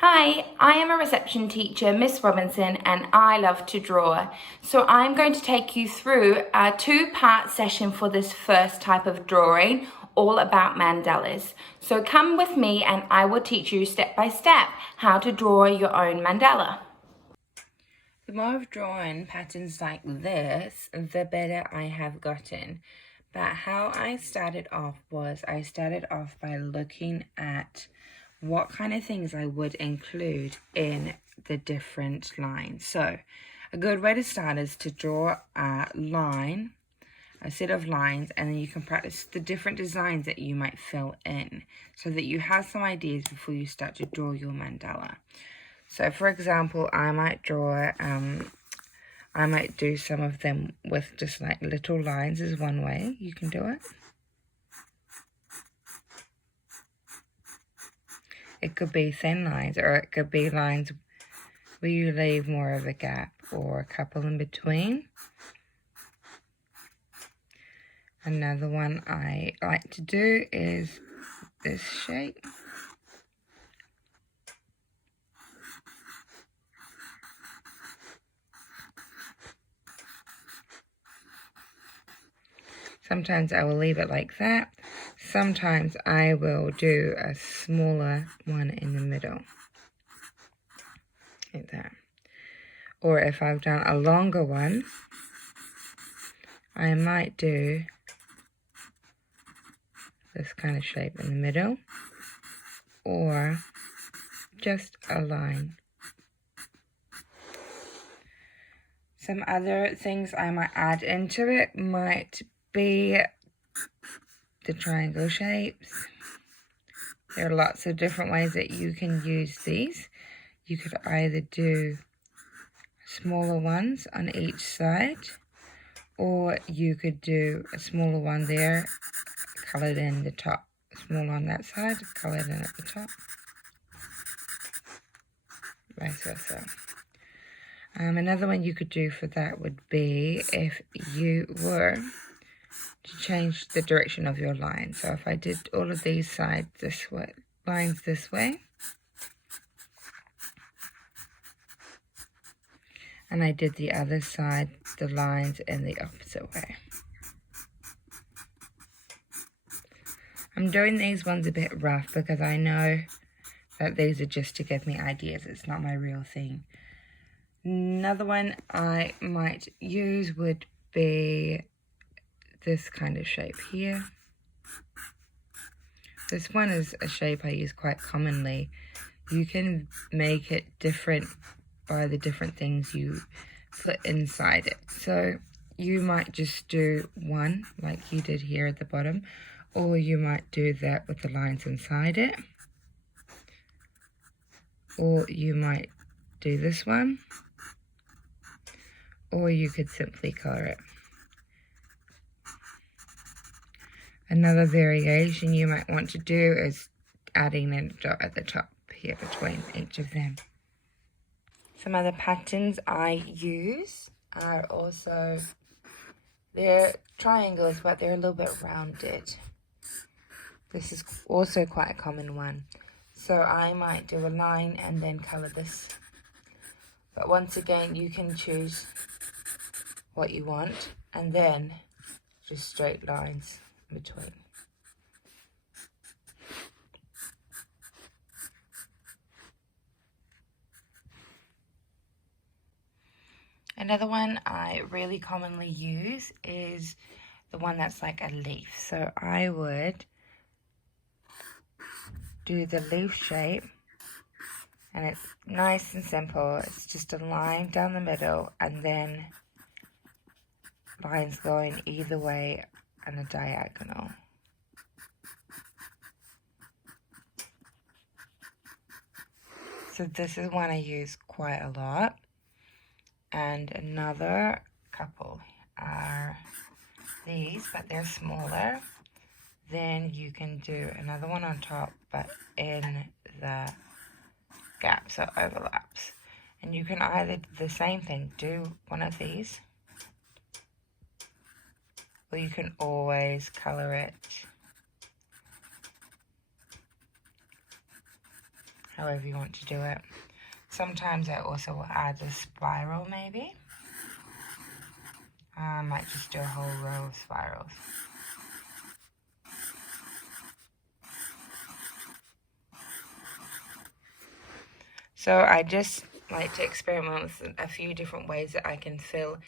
Hi, I am a reception teacher, Miss Robinson, and I love to draw. So I'm going to take you through a two-part session for this first type of drawing, all about mandalas. So come with me and I will teach you step by step how to draw your own mandala. The more I've drawn patterns like this, the better I have gotten. But how I started off was I started off by looking at what kind of things I would include in the different lines. So a good way to start is to draw a line, a set of lines, and then you can practice the different designs that you might fill in so that you have some ideas before you start to draw your mandala. So for example, I might draw, I might do some of them with just like little lines is one way you can do it. It could be thin lines, or it could be lines where you leave more of a gap or a couple in between. Another one I like to do is this shape. Sometimes I will leave it like that. Sometimes I will do a smaller one in the middle, like that. Or if I've done a longer one, I might do this kind of shape in the middle, or just a line. Some other things I might add into it might be the triangle shapes. There are lots of different ways that you can use these. You could either do smaller ones on each side, or you could do a smaller one there, colored in the top. Smaller on that side, colored in at the top. Vice versa. Another one you could do for that would be if you were to change the direction of your line. So if I did all of these sides this way, lines this way, and I did the other side, the lines in the opposite way. I'm doing these ones a bit rough because I know that these are just to give me ideas. It's not my real thing. Another one I might use would be this kind of shape here. This one is a shape I use quite commonly. You can make it different by the different things you put inside it. So you might just do one like you did here at the bottom, or you might do that with the lines inside it, or you might do this one, or you could simply color it. Another variation you might want to do is adding a dot at the top here between each of them. Some other patterns I use are also, they're triangles, but they're a little bit rounded. This is also quite a common one. So I might do a line and then color this. But once again, you can choose what you want and then just straight lines in between. Another one I really commonly use is the one that's like a leaf. So I would do the leaf shape, and it's nice and simple. It's just a line down the middle and then lines going either way and a diagonal. So this is one I use quite a lot. And another couple are these, but they're smaller. Then you can do another one on top, but in the gap, so it overlaps. And you can either do the same thing, do one of these, or you can always color it however you want to do it. Sometimes I also will add a spiral maybe. I might just do a whole row of spirals. So I just like to experiment with a few different ways that I can fill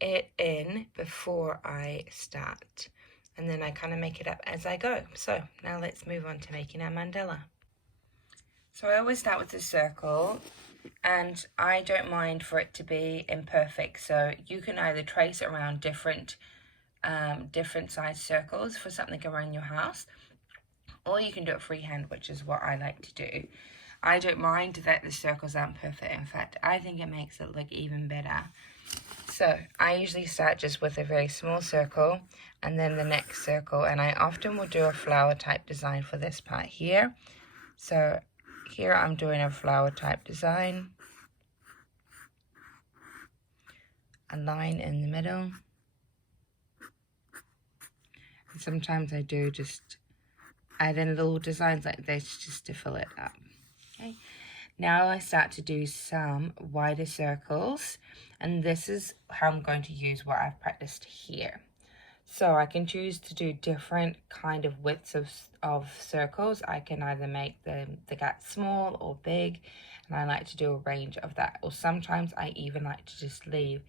it in before I start. And then I kind of make it up as I go. So now let's move on to making our mandala. So I always start with a circle, and I don't mind for it to be imperfect. So you can either trace around different size circles for something around your house, or you can do it freehand, which is what I like to do. I don't mind that the circles aren't perfect. In fact, I think it makes it look even better. So I usually start just with a very small circle and then the next circle, and I often will do a flower type design for this part here. So here I'm doing a flower type design, a line in the middle, and sometimes I do just add in little designs like this just to fill it up. Okay. Now I start to do some wider circles, and this is how I'm going to use what I've practiced here. So I can choose to do different kind of widths of circles. I can either make the gap small or big, and I like to do a range of that. Or sometimes I even like to just leave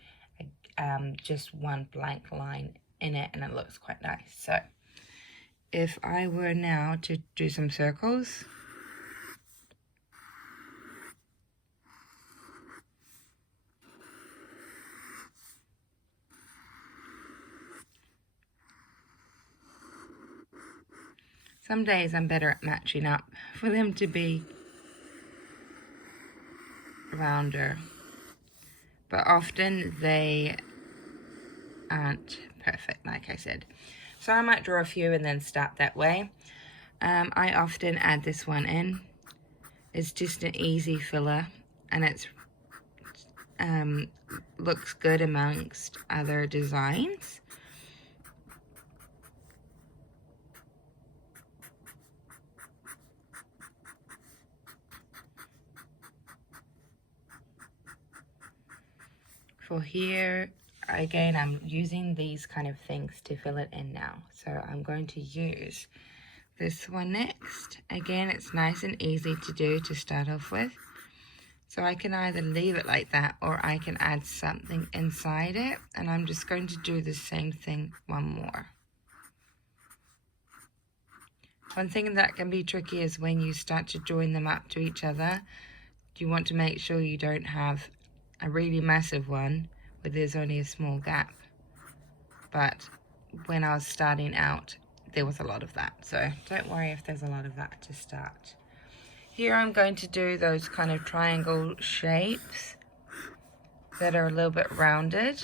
just one blank line in it, and it looks quite nice. So if I were now to do some circles, some days I'm better at matching up for them to be rounder, but often they aren't perfect, like I said. So I might draw a few and then start that way. I often add this one in. It's just an easy filler, and it's looks good amongst other designs. For here, again, I'm using these kind of things to fill it in now. So I'm going to use this one next. Again, it's nice and easy to do to start off with. So I can either leave it like that, or I can add something inside it. And I'm just going to do the same thing one more. One thing that can be tricky is when you start to join them up to each other, you want to make sure you don't have a really massive one where there's only a small gap. But when I was starting out, there was a lot of that. So don't worry if there's a lot of that to start. Here I'm going to do those kind of triangle shapes that are a little bit rounded.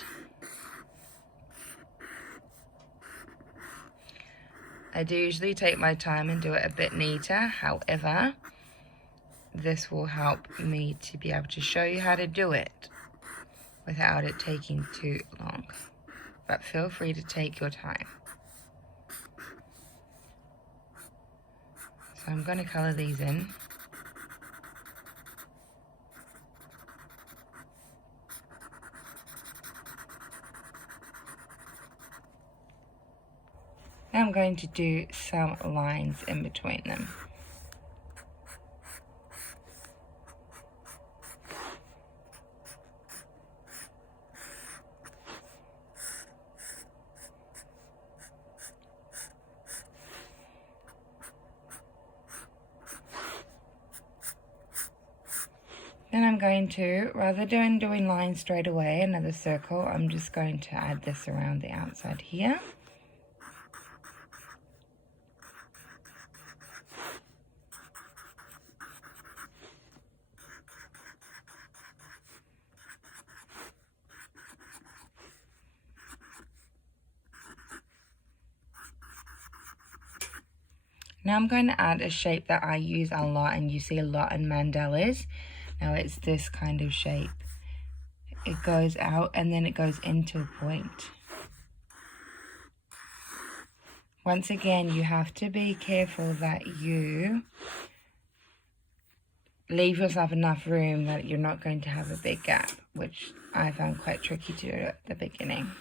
I do usually take my time and do it a bit neater. However, this will help me to be able to show you how to do it without it taking too long. But feel free to take your time. So I'm going to color these in. Now I'm going to do some lines in between them. Then I'm going to, rather than doing lines straight away, another circle, I'm just going to add this around the outside here. Now I'm going to add a shape that I use a lot and you see a lot in mandalas. Now it's this kind of shape. It goes out and then it goes into a point. Once again, you have to be careful that you leave yourself enough room that you're not going to have a big gap, which I found quite tricky to do at the beginning.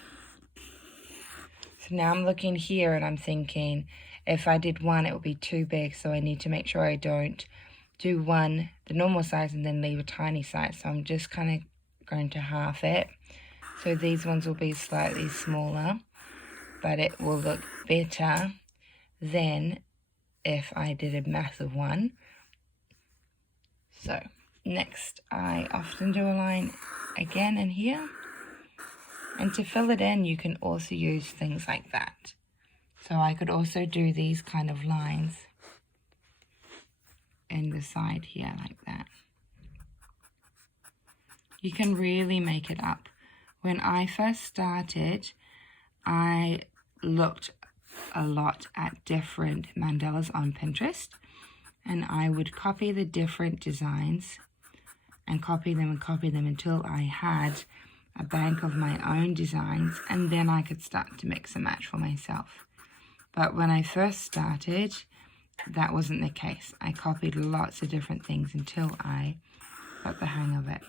So now I'm looking here and I'm thinking, if I did one, it would be too big, so I need to make sure I don't do one the normal size and then leave a tiny size. So I'm just kind of going to half it. So these ones will be slightly smaller, but it will look better than if I did a massive one. So next, I often do a line again in here. And to fill it in, you can also use things like that. So I could also do these kind of lines in the side here like that. You can really make it up. When I first started, I looked a lot at different mandalas on Pinterest, and I would copy the different designs and copy them until I had a bank of my own designs, and then I could start to mix and match for myself. But when I first started, that wasn't the case. I copied lots of different things until I got the hang of it.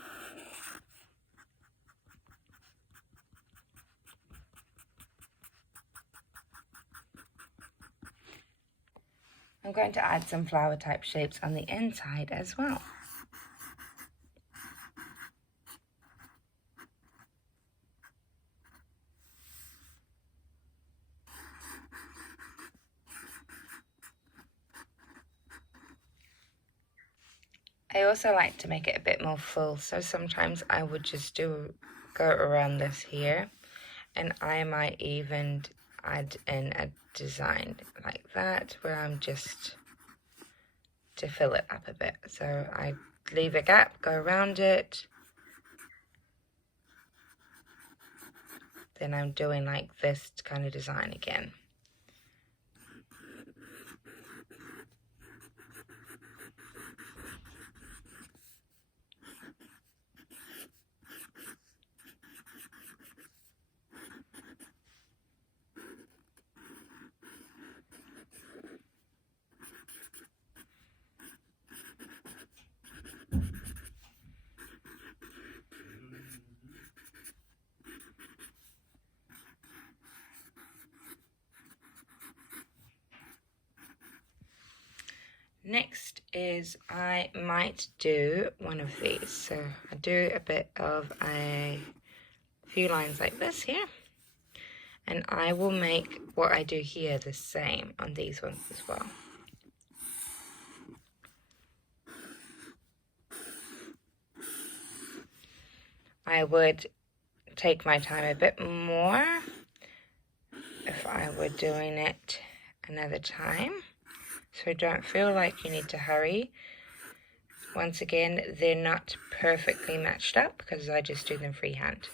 I'm going to add some flower type shapes on the inside as well. I also like to make it a bit more full, so sometimes I would just go around this here, and I might even add in a design like that where I'm just to fill it up a bit. So I leave a gap, go around it, then I'm doing like this kind of design again. Next is I might do one of these. So I do a bit of a few lines like this here. And I will make what I do here the same on these ones as well. I would take my time a bit more if I were doing it another time. So don't feel like you need to hurry. Once again, they're not perfectly matched up because I just do them freehand.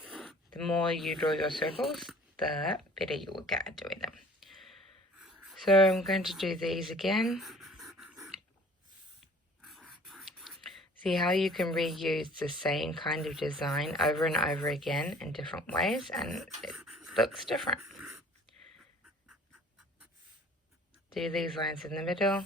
The more you draw your circles, the better you will get at doing them. So I'm going to do these again. See how you can reuse the same kind of design over and over again in different ways, and it looks different. Do these lines in the middle.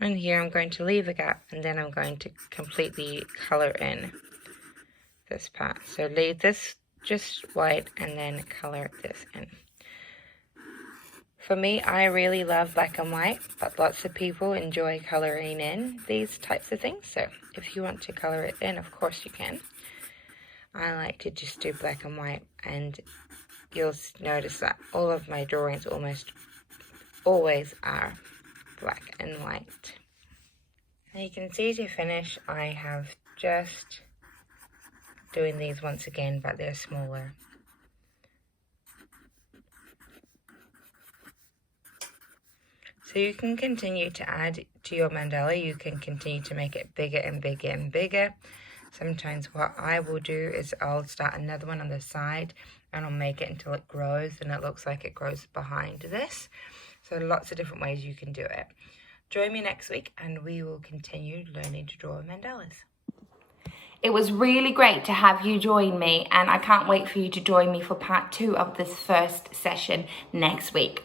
And here I'm going to leave a gap, and then I'm going to completely color in this part. So leave this just white and then color this in. For me, I really love black and white, but lots of people enjoy coloring in these types of things. So if you want to color it in, of course you can. I like to just do black and white, and you'll notice that all of my drawings almost always are black and white. And you can see to finish, I have just doing these once again, but they're smaller. So you can continue to add to your mandala. You can continue to make it bigger and bigger and bigger. Sometimes what I will do is I'll start another one on the side and I'll make it until it grows and it looks like it grows behind this. So lots of different ways you can do it. Join me next week and we will continue learning to draw mandalas. It was really great to have you join me, and I can't wait for you to join me for part 2 of this first session next week.